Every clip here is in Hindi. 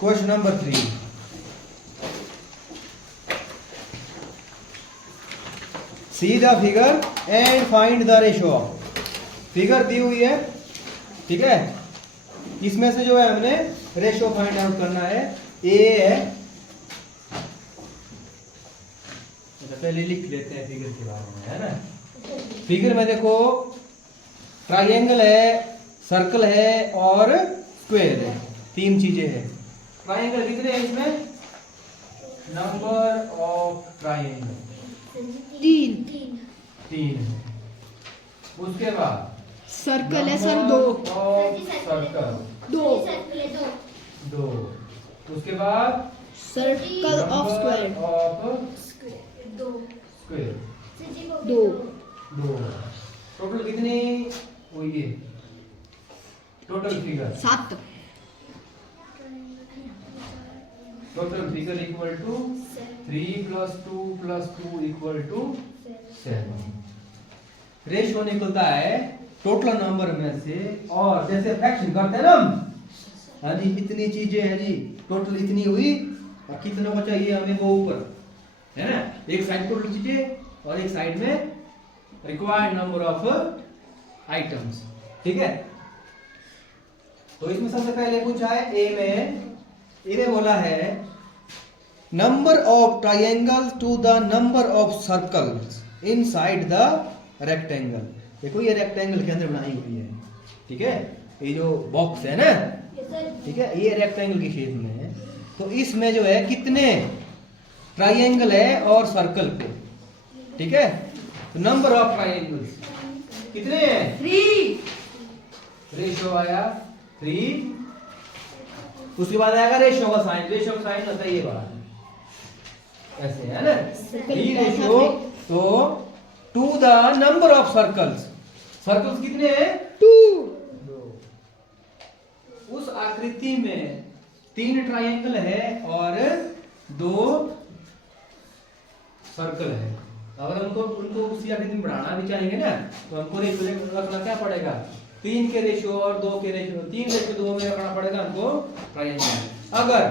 Question number 3, see the figure and find the ratio of. Figure दी हुई है, ठीक है, इसमें से जो है हमने रेशो फाइंड आउट करना है। ए है, पहले लिख लेते हैं फिगर के बारे में, है ना। फिगर में देखो ट्रायंगल है, सर्कल है और स्क्वायर है, तीन चीजें हैं। ट्रायंगल कितने हैं इसमें? नंबर ऑफ ट्रायंगल तीन। उसके बाद सर्कल है सर 2। सर्कल 2। उसके बाद circle of square square 2। Total कितनी हुई है? Total figure 7। Total figure equal to 3 + 2 + 2 = 7। Ratio निकलता है टोटल नंबर में से, और जैसे फ्रैक्शन करते हैं ना हम, हाँ जी, इतनी चीजें हैं जी, टोटल इतनी हुई और कितना बचा ये हमें वो ऊपर, है ना। एक साइड टोटल चीजें और एक साइड में रिक्वायर्ड नंबर ऑफ आइटम्स, ठीक है। तो इसमें सबसे पहले पूछा है ए में बोला है number of triangles to the number of circles inside the rectangle. देखो ये रेक्टेंगल के अंदर बनाई हुई है, ठीक है, ये जो बॉक्स है ना, ठीक है, ये रेक्टेंगल की शेप में है। तो इसमें जो है कितने ट्रायंगल है और सर्कल पे, ठीक है। तो नंबर ऑफ ट्रायंगल्स कितने हैं? 3। रेशियो आया 3। उसके बाद आएगा रेशियो का साइन। रेशियो का साइन होता है ये वाला, ऐसे है ना, 3 रेशियो तो to the number of circles. Circles कितने हैं? 2। उस आकृति में 3 ट्रायंगल है और 2 सर्कल है। अगर हमको उनको उसी आकृति में बढ़ाना भी चाहेंगे ना, तो हमको रेशियो रखना क्या पड़ेगा? 3 के रेशियो और 2 के रेशियो, 3 रेशियो 2 में रखना पड़ेगा हमको ट्रायंगल। अगर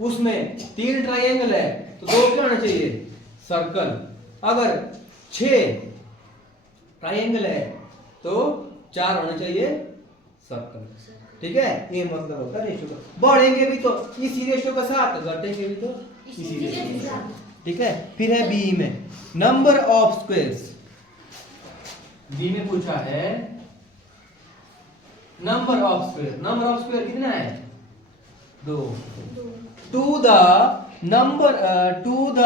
उसमें 3 ट्रायंगल है तो 2 क्या होना चाहिए? सर्कल। अगर 6 ट्रायंगल है तो 4 होना चाहिए सर्कल, ठीक है। ये मतलब होता है रेशियो का। बढ़ेंगे भी तो इसी रेशियो के साथ, घटेंगे भी तो इसी रेशियो के साथ, ठीक है। फिर है बी में नंबर ऑफ स्क्वायर्स। बी में पूछा है number of square. Number of square कितना है? 2। To the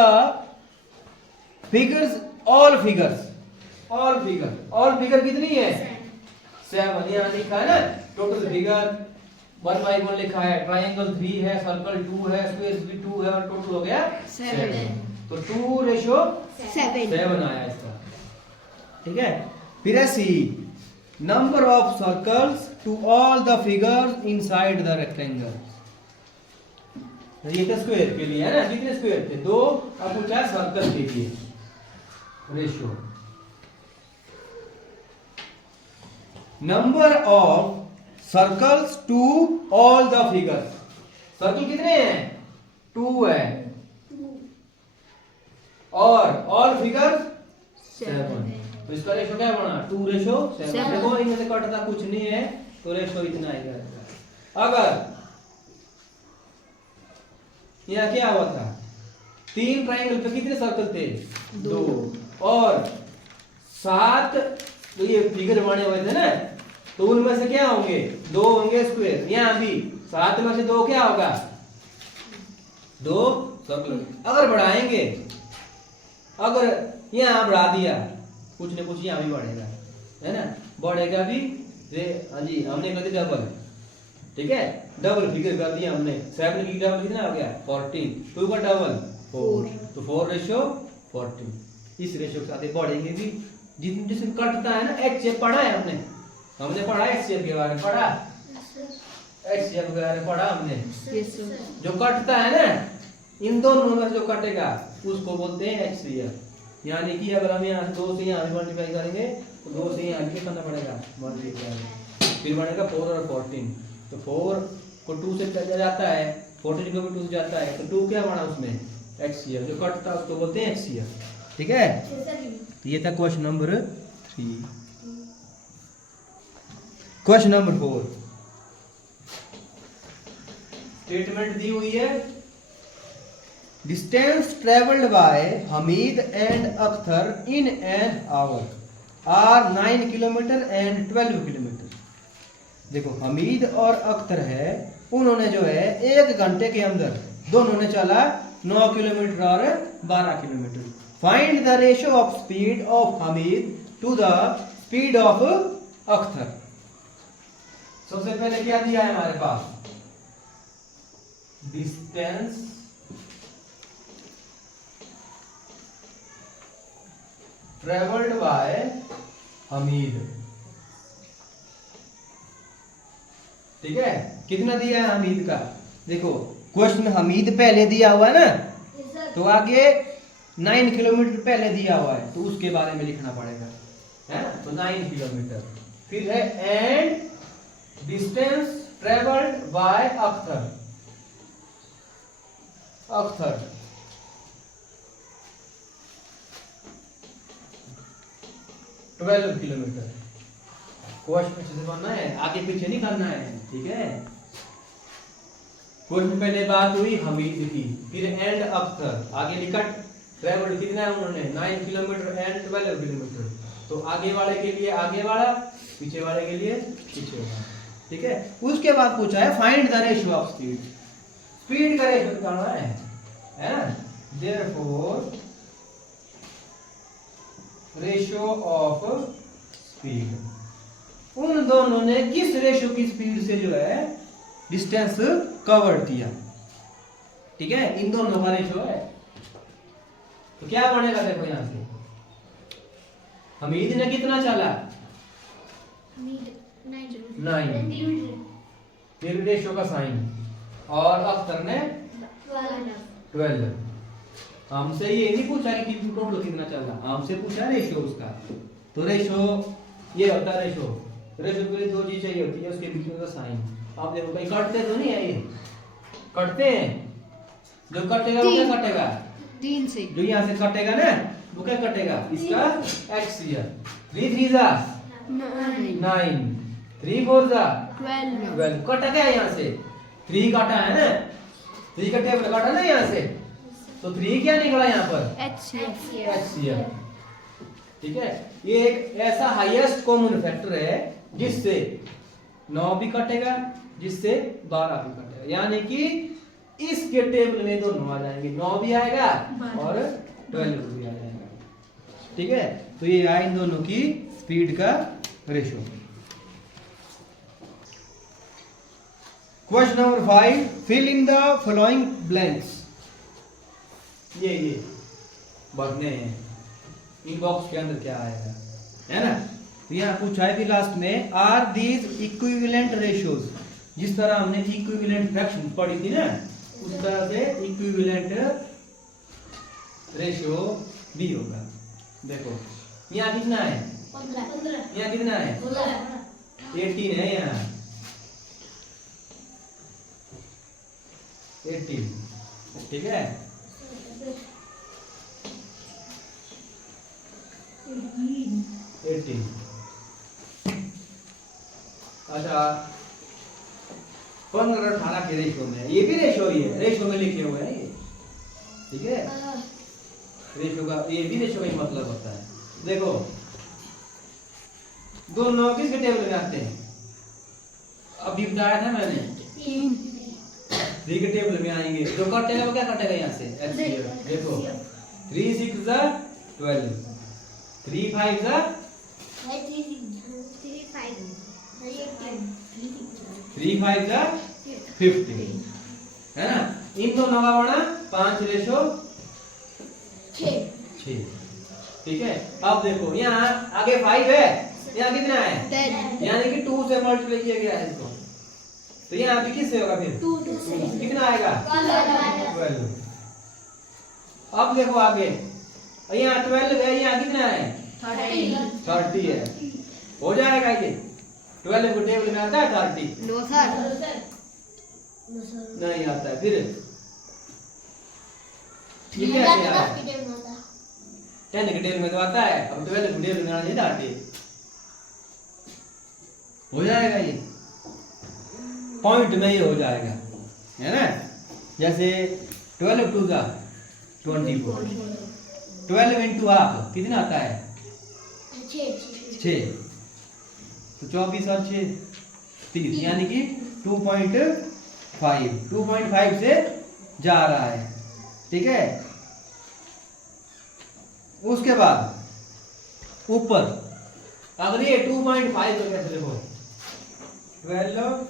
figures, all figure कितनी है? 7। यहाँ लिखा है ना टोटल फिगर 1 by 1 लिखा है। ट्रायंगल 3 है, सर्कल 2 है, स्क्वायर भी 2 है, और टोटल हो गया 7। तो 2 रेशियो 7 आया इसका, ठीक है। फिर है C number of circles to all the figures inside the rectangle. ये तो स्क्वायर के लिए है ना, कितने स्क्वायर थे? 2। अब पूछा सर्कल के लिए ratio. Number of circles to all the figures. Circle कितने हैं? 2 है, और ऑल फिगर्स 7। तो इसका रेशियो क्या बना? 2:7। देखो इनमें से कटता कुछ नहीं है, तो रेशियो इतना आएगा। अगर यहाँ क्या हुआ था? 3 ट्रायंगल पे कितने सर्कल थे? 2। और 7 तो ये फिगर बने हुए थे ना, तो उनमें से क्या होंगे? 2 होंगे स्क्वायर। यहाँ भी 7 में से 2 क्या होगा? 2 सर्कल। अगर बढ़ाएंगे, अगर यहाँ बढ़ा दिया, कुछ न कुछ यहाँ भी बढ़ेगा, है ना, बढ़ेगा भी। हाँ जी, हमने कर दिया डबल, ठीक है, डबल फिगर कर दिया हमने। 7 की डबल कितना हो गया? 14। 2 का डबल 4, तो 4:14। इस रेशियो के साथ बढ़ेंगे भी। जिसमें कटता है ना, एक्स शेप पढ़ा है हमने पढ़ा एक्स शेप के बारे में, पढ़ा एक्स शेप के बारे में पढ़ा हमने। जो कटता है ना, इन दोनों में जो कटेगा उसको बोलते हैं एक्स शेप। यानी कि अगर हम यहाँ 2 से यहाँ मल्टीप्लाई करेंगे तो 2 से यहाँ क्या करना पड़ेगा? मल्टीप्लाई, फिर बनेगा 4 और 14। तो 4 को 2 से चला जाता है 14 को भी 2 से जाता है तो 2 क्या बना उसमें HCl, जो कटता है उसको बोलते हैं HCl। ठीक है, तो ये था question number 3। Question number 4, statement दी हुई है distance travelled by Hamid and Akhtar in an hour are 9 kilometre and 12 kilometre. देखो हमीद और अख्तर है, उन्होंने जो है 1 घंटे के अंदर दोनों ने चला 9 किलोमीटर और 12 kilometre. Find the ratio of speed of Hamid to the speed of Akhtar. सबसे पहले क्या दिया है हमारे पास, डिस्टेंस ट्रेवल्ड बाय हमीद। ठीक है, कितना दिया है हमीद का, देखो क्वेश्चन में हमीद पहले दिया हुआ है ना, तो आगे 9 किलोमीटर पहले दिया हुआ है तो उसके बारे में लिखना पड़ेगा, है ना। तो 9 किलोमीटर, फिर है and distance travelled bye Akhtar. Akhtar 12 kilometre. Question अच्छे से बनना है, आगे पीछे नहीं करना है। ठीक है, क्वेश्चन पहले बात हुई हमीद की, फिर एंड अख्तर, आगे लिखा ट्रेवल कितना है उन्होंने 9 किलोमीटर एंड 12 किलोमीटर। तो आगे वाले के लिए आगे वाला, पीछे वाले के लिए पीछे वाला। ठीक है, उसके बाद पूछा है find the ratio of speed. Speed का रेशियो निकालना है ना। देयरफॉर रेशियो ऑफ स्पीड, उन दोनों ने किस रेशियो की स्पीड से जो है डिस्टेंस कवर किया। ठीक है, इन दोनों का रेशियो है, तो क्या बनेगा देखो यहां से, हमीद ने कितना चला 9, फिर रेशियो का साइन, और अख्तर ने 12। हमसे ये नहीं पूछा कि टोटल कितना चल रहा, हमसे पूछा रेशियो उसका। तो रेशियो ये होता है, रेशियो के लिए 2 चीज चाहिए होती है, उसके बीच में का साइन। आप देखो कहीं कटते तो नहीं है, ये कटते हैं, जो कटेगा वो क्या कटेगा 3 से, जो यहाँ से कटेगा ना वो क्या कटेगा, इसका HCl। 3 3 जा 9, 3 4 जा 12। कटा क्या है यहाँ से, 3 काटा है ना, 3 का टेबल काटा ना यहाँ से, तो 3 क्या निकला यहाँ पर HCl। ठीक है, ये एक ऐसा हाईएस्ट कॉमन फैक्टर है जिससे 9 भी कटेगा, जिससे 12 भी कटेगा, यानी कि इसके टेबल में दोनों आ जाएंगे, 9 भी आएगा और 12 भी आ जाएगा। ठीक है, तो ये आए इन दोनों की स्पीड का ratio. Question number 5, fill in the following blanks. ये भरने हैं, इन बॉक्स के अंदर क्या आएगा, है ना। तो यहाँ पूछा है कि लास्ट में आर दीज इक्विवेलेंट रेशियोज, जिस तरह हमने इक्विवेलेंट फ्रैक्शन पढ़ी थी ना, उस तरह से इक्विवेलेंट रेशियो भी होगा। देखो यहाँ कितना है 15, यहाँ कितना है 18 है, यहाँ 18। ठीक है, 18। अच्छा 15 18 के रेशियो में, ये भी रेशियो ही है, रेशियो में लिखे हुए हैं ये। ठीक है, रेशियो का, ये भी रेशियो का ही मतलब होता है। देखो दोनों किसके टेबल में आते हैं, अभी बताया था मैंने, 3 के टेबल में आएंगे, जो कटेगा वो क्या कटेगा यहाँ से HCl। देखो 3 6 जा 12, 3 5 जा 3 5 जा 50, है ना। इन दोनों का बना 5 रेशो 6। ठीक है, अब देखो यहाँ आगे 5 है, यहाँ कितना है 10, यानी कि 2 से मल्टीप्लाई किया गया है इसको, तो यहाँ भी किससे होगा फिर 2 से, कितना आएगा 12। अब देखो आगे यहाँ 12 है, यहाँ कितना है 30 है, हो जाएगा ये 12 को टेबल में आता है 30। नो सर, नहीं आता है। फिर ये कैसे आया? 10 के टेबल में तो आता है, अब 12 के टेबल में आना चाहिए आटे। हो जाएगा ये पॉइंट में ही हो जाएगा, है ना। जैसे 12 टू जा 24, 12 इंटू हाफ कितना आता है? 6। तो 24 और 6 30, यानी कि 2.5 से जा रहा है, ठीक है। उसके बाद ऊपर अगर ये 2.5 तो कैसे देखो, 12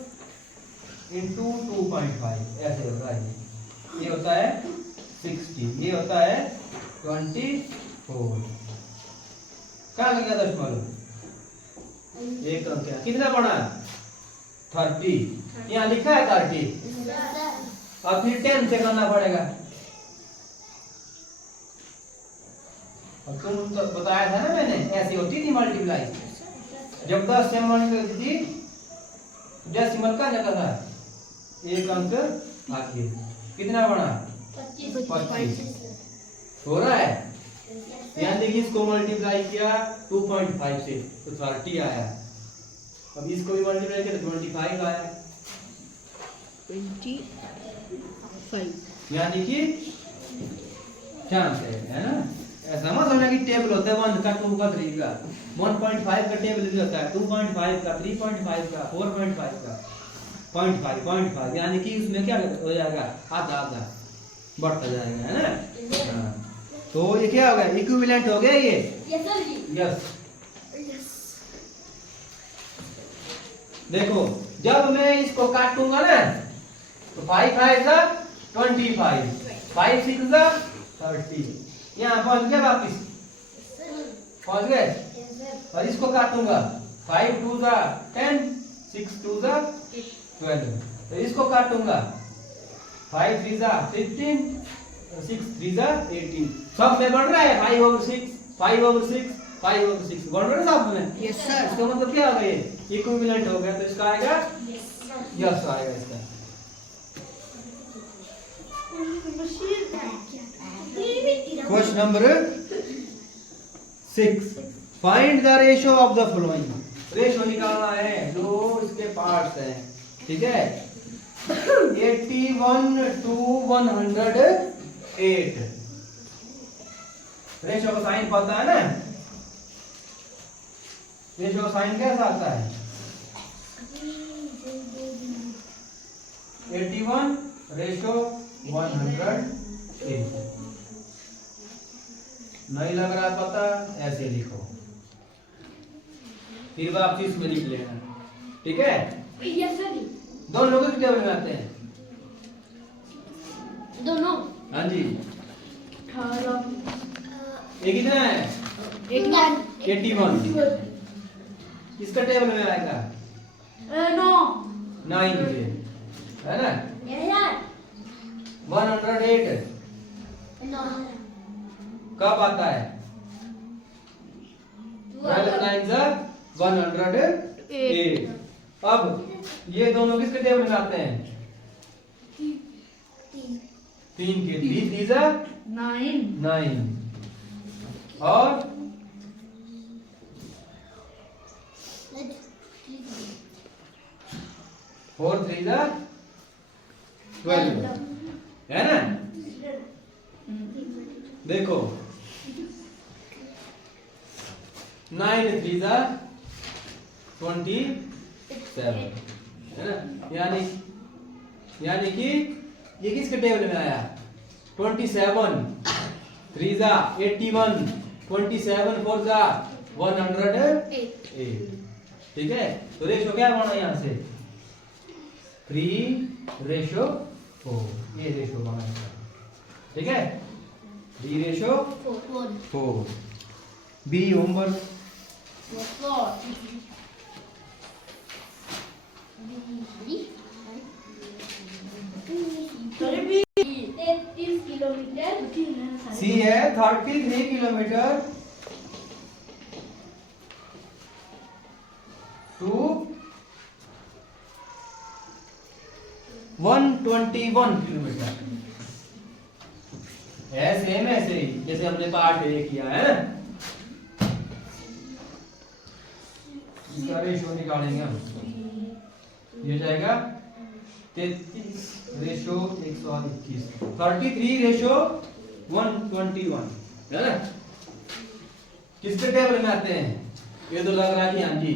इंटू 2.5 ऐसे होता है। ये होता है 60, ये होता है 24। क्या लग गया 10 मालूम? एक अंक क्या कितना पड़ा? 30। यहाँ लिखा है 30, अब फिर 10 से करना पड़ेगा। अब तुम तो बताया था ना मैंने, ऐसी होती थी मल्टीप्लाई। जब 10 से मल्टीप्लाई थी, डेसिमल का जगह था एक अंक आगे। कितना बना? 25 हो रहा है। यानी कि इसको मल्टीप्लाई किया 2.5 से तो 30 आया। अब इसको भी मल्टीप्लाई किया तो 25 आया, 25। यानी कि चांस है ना। ऐसा मत होना कि टेबल होता है 1 का 2 का 3 का, 1.5 का टेबल भी होता है, 2.5 का 3.5 का 4.5 का 0.5, यानी कि उसमें क्या हो जाएगा? आधा आधा बढ़ता जाएगा, है ना। हाँ। तो ये क्या हो गया? इक्विवेलेंट हो गया ये। यस। देखो जब मैं इसको काटूंगा ना तो 5 5 जा 25, 5 6 जा 30। यहाँ पहुंच गया, वापिस पहुंच गए। और इसको काटूंगा 5 2 जा 10, 6 2 जा 12। तो इसको काटूंगा 5 3 जा 15, 6 3 जा 18। सब में बढ़ रहा है 5/6, 5/6, 5/6 बढ़ रहा है सब में। Yes sir. इसका मतलब क्या हो गया? इक्विवेलेंट हो गया, तो इसका आएगा यस आएगा इसका। Question number 6, find the ratio of the following. Ratio निकालना है जो इसके पार्ट्स हैं, ठीक है। 81 to 108। रेशियो का साइन पता है ना? रेशियो का साइन कैसा आता है? 81 रेशियो 108। नहीं लग रहा पता, ऐसे लिखो, फिर वापस इसमें लिख लेना, ठीक है। दोनों लोगों की टेबल में आते हैं दोनों। हाँ जी। 18। ये कितना है? 81। इसका टेबल में आएगा 9 के, है ना। 108 कब आता है? 12 9 108। अब ये दोनों किसके टेबल में आते हैं? 3 के। 3 3 जा 9 और 4 3 जा 12, है ना। देखो 9 3 जा 27, है ना। यानी कि ये किसके टेबल में आया? 27 3 जा 81, 27 4 जा 108, ठीक है। तो रेशो क्या बना यहाँ से? 3:4। ये रेशो बना है, ठीक है। 3:4। B homework. सी है 33 किलोमीटर टू 1 121 किलोमीटर है। सेम ऐसे ही जैसे हमने पार्ट ए किया है ना, इसका रेशो निकालेंगे हम। ये हो जाएगा 33 रेशो 121, 33 रेशो 121 है ना। किसके टेबल में आते हैं? ये तो लग रहा है कि हाँ जी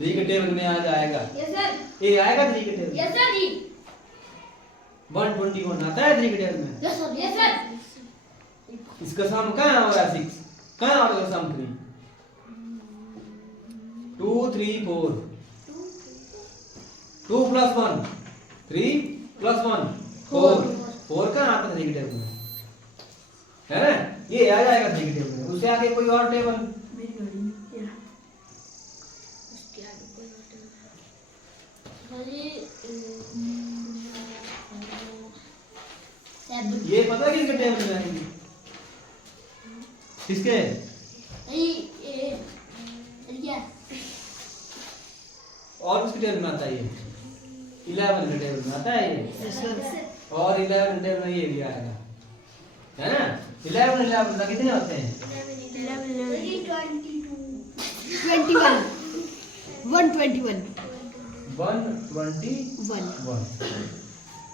3 के टेबल में आ जाएगा। यस सर, ये आएगा 3 के टेबल में। यस सर जी, 121 आता है 3 के टेबल में। Yes sir, yes sir. इसका सम कहाँ हो रहा है? 6 कहाँ हो रहा है? सम 3 2 3 4 2 प्लस 1 3 प्लस 1 4 4 कहाँ आता है 3 के टेबल में? है ना, ये आ जाएगा 3 के टेबल में। उससे आगे कोई और टेबल? मेरी गाड़ी ये रहा। उसके आगे कोई होटल खाली ये पता है किसके टेबल में आएंगे? किसके? और उसके टेबल में आता है ये 11 के टेबल में आता है ये। और 11 के टेबल में ये भी आएगा, है ना। 11 ना कितने होते हैं? 121 121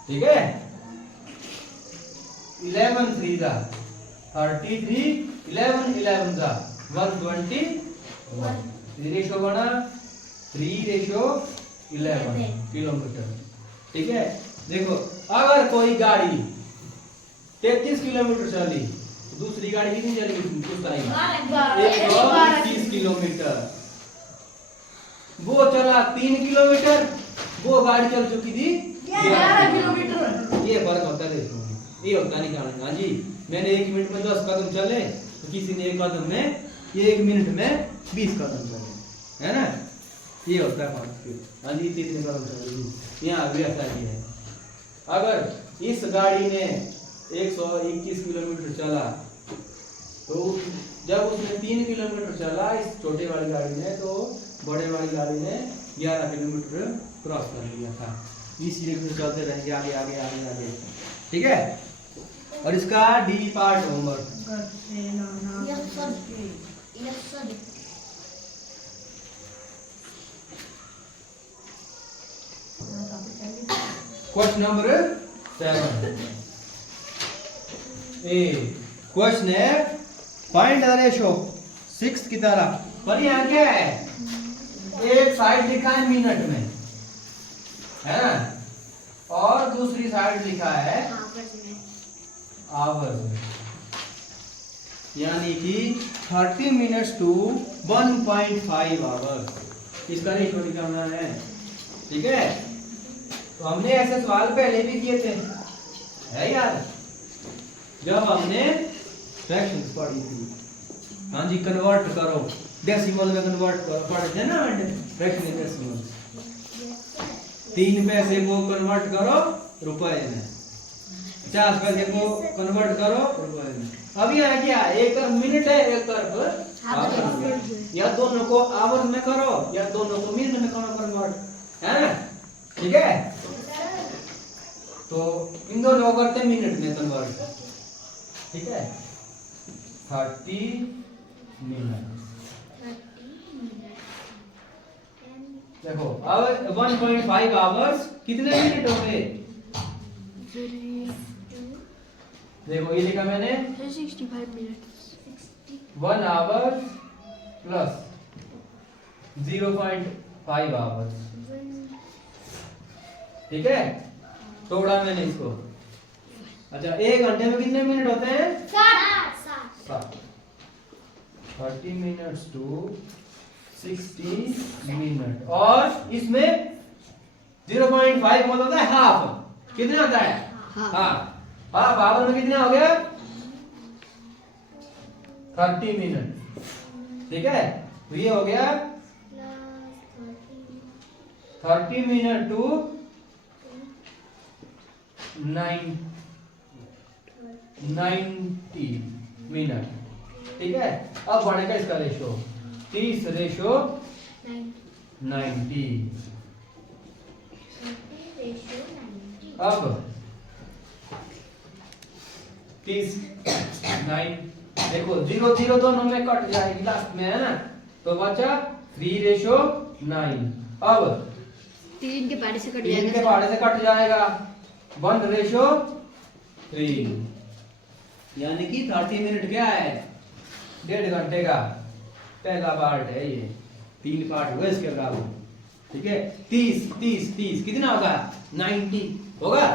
ठीक है। 11 3 जा 33, 11 जा 121। रेशो बना 3 रेशो 11 किलोमीटर, ठीक है। देखो अगर कोई गाड़ी 33 किलोमीटर चली तो दूसरी गाड़ी कितनी चलेगी? कुछ टाइम 121 किलोमीटर। वो चला 3 किलोमीटर, वो गाड़ी चल चुकी थी 11 किलोमीटर। ये फर्क होता है, देखो ये होता निकालना। हाँ जी, मैंने 1 मिनट में 10 कदम चले तो किसी ने 1 मिनट में 20 कदम चले, है ना। ये होता है फर्क। हाँ जी, 3 कदम चले। यहाँ भी ऐसा ही है। अगर इस गाड़ी ने 121 किलोमीटर चला तो जब उसने 3 किलोमीटर चला इस छोटे वाली गाड़ी ने, तो बड़े वाली गाड़ी ने 11 किलोमीटर क्रॉस कर लिया था। इसी रेट चलते रहेंगे आगे आगे आगे आगे, ठीक है। और इसका D part homework. Question number 7 ए क्वेश्चन है फाइंड द रेशो 6 की तरह। पर यहाँ क्या है? एक साइड लिखा है मिनट में, है ना, और दूसरी साइड लिखा है आवर्स में। यानी कि 30 मिनट्स टू 1.5 आवर्स। इसका रेशो निकालना है, ठीक है। तो हमने ऐसे सवाल पहले भी किए थे, है यार, जब हमने फ्रैक्शंस पढ़ी थी। हाँ जी, कन्वर्ट करो, डेसिमल में कन्वर्ट करो, पढ़े थे ना फ्रैक्शन डेसिमल। 3 पैसे को कन्वर्ट करो रुपए में, 50 पैसे को कन्वर्ट करो रुपए में। अब यहाँ क्या, एक तरफ मिनट है, एक तरफ आवर। या दोनों को आवर में करो या दोनों को मिनट में करो कन्वर्ट, है ना, ठीक है। तो इन दोनों को करते मिनट में कन्वर्ट, ठीक है। 30 मिनट। देखो अब 1.5 आवर्स कितने मिनट हो गए? देखो ये लिखा मैंने 65 मिनट। 1 आवर प्लस 0.5 आवर्स, ठीक है। तोड़ा मैंने इसको। अच्छा, 1 घंटे में कितने मिनट होते हैं? 7। 30 मिनट्स टू 60 मिनट। और इसमें 0.5 होता है हाफ। कितना होता है? हाफ। हाफ आवर में कितना हो गया? 30 मिनट, ठीक है। तो ये हो गया 30 मिनट टू 90 मिनट, ठीक है। अब बढ़ेगा इसका रेशो 30 रेशो 90। अब 30 9 देखो 0 0 दोनों में कट जाएगी लास्ट में है ना, तो बचा 3:9। अब 3 के पहाड़े से कट 3 जाएगा के पहाड़े से कट जाएगा 1:3, यानी कि 30 मिनट क्या है, 1.5 घंटे का पहला पार्ट है ये, 3 पार्ट हुए इसके बराबर। ठीक है, 30 30 30 कितना होगा 90 होगा।